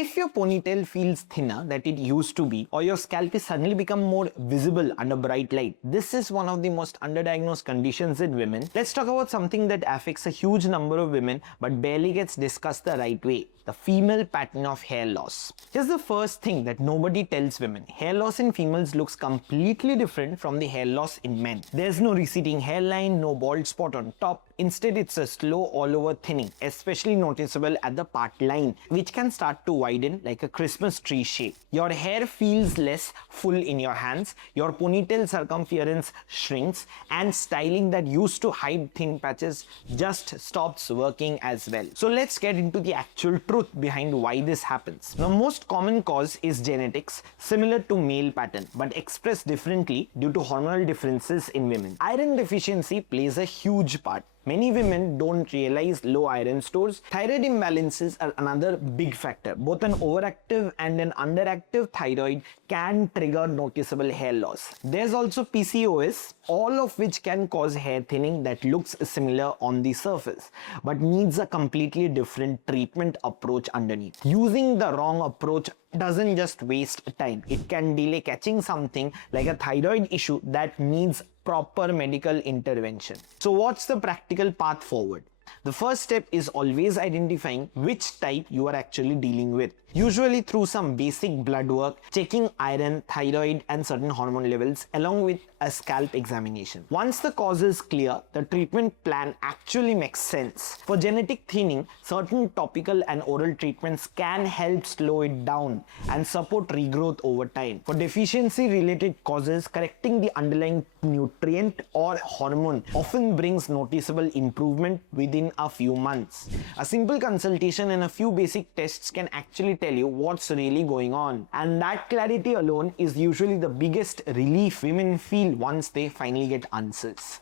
If your ponytail feels thinner than it used to be, or your scalp is suddenly become more visible under bright light, this is one of the most underdiagnosed conditions in women. Let's talk about something that affects a huge number of women but barely gets discussed the right way: the female pattern of hair loss. Here's the first thing that nobody tells women. Hair loss in females looks completely different from the hair loss in men. There's no receding hairline, no bald spot on top. Instead, it's a slow all-over thinning, especially noticeable at the part line, which can start to widen like a Christmas tree shape. Your hair feels less full in your hands, your ponytail circumference shrinks, and styling that used to hide thin patches just stops working as well. So let's get into the actual truth behind why this happens. The most common cause is genetics, similar to male pattern, but expressed differently due to hormonal differences in women. Iron deficiency plays a huge part. Many women don't realize low iron stores. Thyroid imbalances are another big factor. Both an overactive and an underactive thyroid can trigger noticeable hair loss. There's also PCOS, all of which can cause hair thinning that looks similar on the surface, but needs a completely different treatment approach underneath. Using the wrong approach doesn't just waste time, it can delay catching something like a thyroid issue that needs proper medical intervention. So what's the practical path forward? The first step is always identifying which type you are actually dealing with. Usually through some basic blood work, checking iron, thyroid and certain hormone levels along with a scalp examination. Once the cause is clear, the treatment plan actually makes sense. For genetic thinning, certain topical and oral treatments can help slow it down and support regrowth over time. For deficiency related causes, correcting the underlying nutrient or hormone often brings noticeable improvement within a few months. A simple consultation and a few basic tests can actually tell you what's really going on, and that clarity alone is usually the biggest relief women feel once they finally get answers.